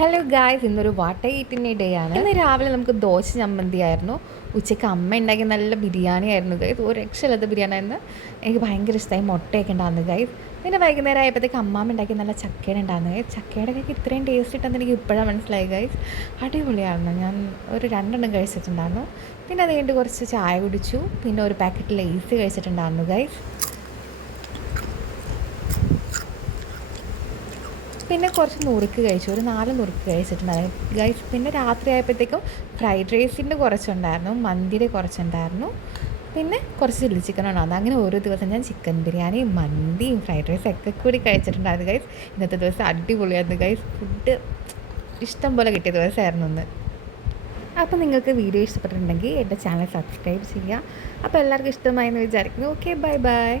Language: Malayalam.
ഹലോ ഗായ്സ്, ഇന്നൊരു വാട്ട ഈറ്റിൻ്റെ ഡേ ആണ്. ഇന്ന് രാവിലെ നമുക്ക് ദോശ ചമ്മന്തി ആയിരുന്നു. ഉച്ചയ്ക്ക് അമ്മ ഉണ്ടാക്കിയ നല്ല ബിരിയാണി ആയിരുന്നു ഗൈസ്. ഒരു രക്ഷയില്ലാത്ത ബിരിയാണി ആയിരുന്നു. എനിക്ക് ഭയങ്കര ഇഷ്ടമായി. മുട്ടയൊക്കെ ഉണ്ടായിരുന്നു ഗൈസ്. പിന്നെ വൈകുന്നേരം ആയപ്പോഴത്തേക്ക് അമ്മാമ്മ ഉണ്ടാക്കി നല്ല ചക്കയുടെ ഉണ്ടായിരുന്നു ഗൈസ്. ചക്കയുടെ ഒക്കെ ഇത്രയും ടേസ്റ്റ് ഇട്ടെന്ന് എനിക്ക് ഇപ്പോഴാണ് മനസ്സിലായി ഗൈസ്. അടിപൊളിയായിരുന്നു. ഞാൻ ഒരു 2 കഴിച്ചിട്ടുണ്ടായിരുന്നു. പിന്നെ അത് കഴിഞ്ഞിട്ട് കുറച്ച് ചായ കുടിച്ചു. പിന്നെ ഒരു പാക്കറ്റ് ലേസ് കഴിച്ചിട്ടുണ്ടായിരുന്നു ഗൈസ്. പിന്നെ കുറച്ച് നുറുക്ക് കഴിച്ചു, ഒരു 4 നുറുക്ക് കഴിച്ചിട്ടുണ്ടായിരുന്നു ഗൈസ്. പിന്നെ രാത്രി ആയപ്പോഴത്തേക്കും ഫ്രൈഡ് റൈസിൻ്റെ കുറച്ചുണ്ടായിരുന്നു, മന്തിയുടെ കുറച്ചുണ്ടായിരുന്നു, പിന്നെ കുറച്ച് ചില്ലി ചിക്കൻ ഉണ്ടായിരുന്നു. അങ്ങനെ ഓരോ ദിവസം ഞാൻ ചിക്കൻ ബിരിയാണിയും മന്തിയും ഫ്രൈഡ് റൈസും ഒക്കെ കൂടി കഴിച്ചിട്ടുണ്ടായിരുന്നു ഗൈസ്. ഇന്നത്തെ ദിവസം അടിപൊളിയായിരുന്നു ഗൈസ്. ഫുഡ് ഇഷ്ടം പോലെ കിട്ടിയ ദിവസമായിരുന്നു ഇന്ന്. അപ്പോൾ നിങ്ങൾക്ക് വീഡിയോ ഇഷ്ടപ്പെട്ടിട്ടുണ്ടെങ്കിൽ എൻ്റെ ചാനൽ സബ്സ്ക്രൈബ് ചെയ്യുക. അപ്പോൾ എല്ലാവർക്കും ഇഷ്ടമായി എന്ന് വിചാരിക്കുന്നു. Okay, bye bye.